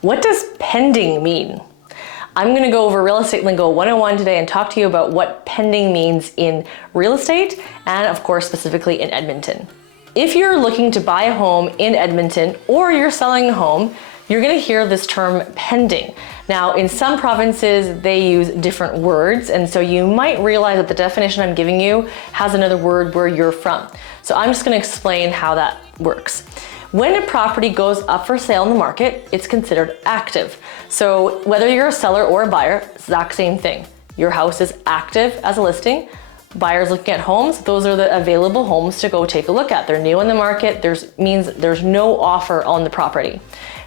What does pending mean? I'm going to go over Real Estate Lingo 101 today and talk to you about what pending means in real estate and, of course, specifically in Edmonton. If you're looking to buy a home in Edmonton or you're selling a home, you're going to hear this term pending. Now, in some provinces, they use different words, and so you might realize that the definition I'm giving you has another word where you're from. So I'm just going to explain how that works. When a property goes up for sale in the market, it's considered active. So whether you're a seller or a buyer, it's the exact same thing. Your house is active as a listing. Buyers looking at homes, those are the available homes to go take a look at. They're new in the market, means there's no offer on the property.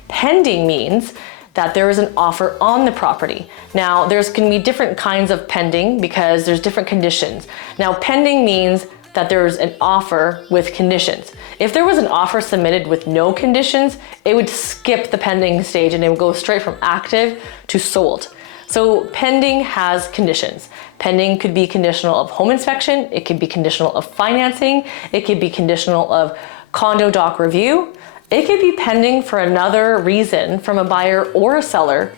Pending means that there is an offer on the property. Now, can be different kinds of pending because there's different conditions. Now, pending means that there's an offer with conditions. If there was an offer submitted with no conditions, it would skip the pending stage and it would go straight from active to sold. So pending has conditions. Pending could be conditional of home inspection, it could be conditional of financing, it could be conditional of condo doc review, it could be pending for another reason from a buyer or a seller.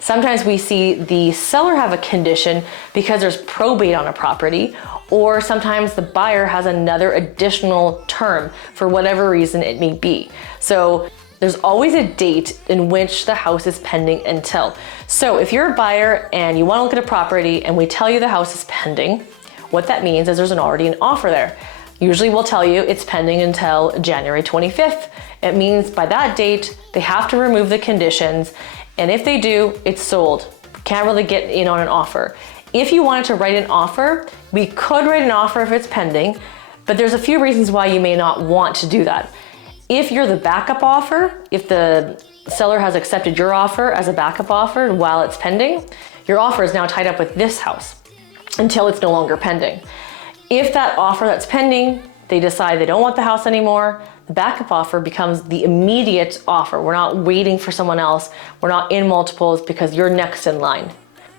Sometimes we see the seller have a condition because there's probate on a property, or sometimes the buyer has another additional term for whatever reason it may be. So there's always a date in which the house is pending until. So if you're a buyer and you want to look at a property and we tell you the house is pending, what that means is there's already an offer there. Usually we'll tell you it's pending until January 25th. It means by that date, they have to remove the conditions. And if they do, it's sold. Can't really get in on an offer. If you wanted to write an offer, we could write an offer if it's pending, but there's a few reasons why you may not want to do that. If you're the backup offer, if the seller has accepted your offer as a backup offer while it's pending, your offer is now tied up with this house until it's no longer pending. If that offer that's pending, they decide they don't want the house anymore, the backup offer becomes the immediate offer. We're not waiting for someone else. We're not in multiples because you're next in line.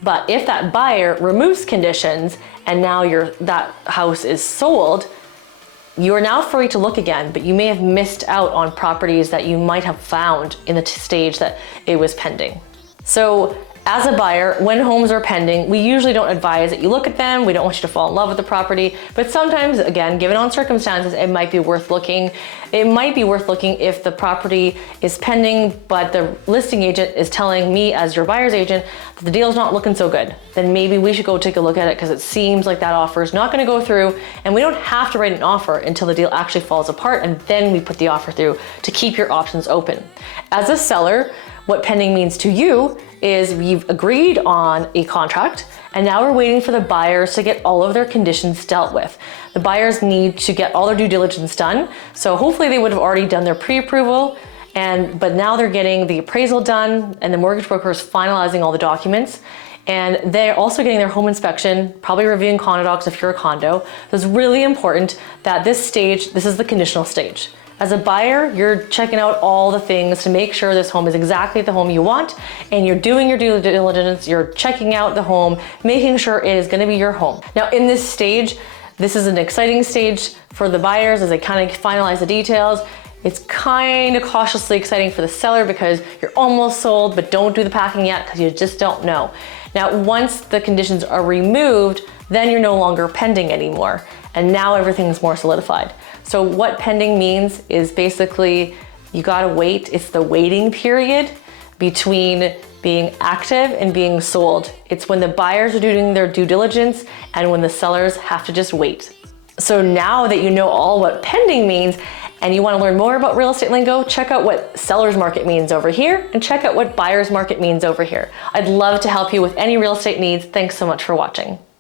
But if that buyer removes conditions and now that house is sold, you are now free to look again, but you may have missed out on properties that you might have found in the stage that it was pending. So as a buyer, when homes are pending, we usually don't advise that you look at them. We don't want you to fall in love with the property, but sometimes, again, given on circumstances, it might be worth looking. It might be worth looking if the property is pending, but the listing agent is telling me as your buyer's agent that the deal's not looking so good. Then maybe we should go take a look at it because it seems like that offer is not going to go through, and we don't have to write an offer until the deal actually falls apart, and then we put the offer through to keep your options open. As a seller, what pending means to you is we've agreed on a contract and now we're waiting for the buyers to get all of their conditions dealt with. The buyers need to get all their due diligence done. So hopefully they would have already done their pre-approval, but now they're getting the appraisal done and the mortgage broker is finalizing all the documents. And they're also getting their home inspection, probably reviewing condo docs if you're a condo. So it's really important that this is the conditional stage. As a buyer, you're checking out all the things to make sure this home is exactly the home you want, and you're doing your due diligence, you're checking out the home, making sure it is gonna be your home. Now in this stage, this is an exciting stage for the buyers as they kind of finalize the details. It's kind of cautiously exciting for the seller because you're almost sold, but don't do the packing yet because you just don't know. Now, once the conditions are removed, then you're no longer pending anymore. And now everything's more solidified. So what pending means is basically you gotta wait. It's the waiting period between being active and being sold. It's when the buyers are doing their due diligence and when the sellers have to just wait. So now that you know all what pending means and you wanna learn more about real estate lingo, check out what seller's market means over here and check out what buyer's market means over here. I'd love to help you with any real estate needs. Thanks so much for watching.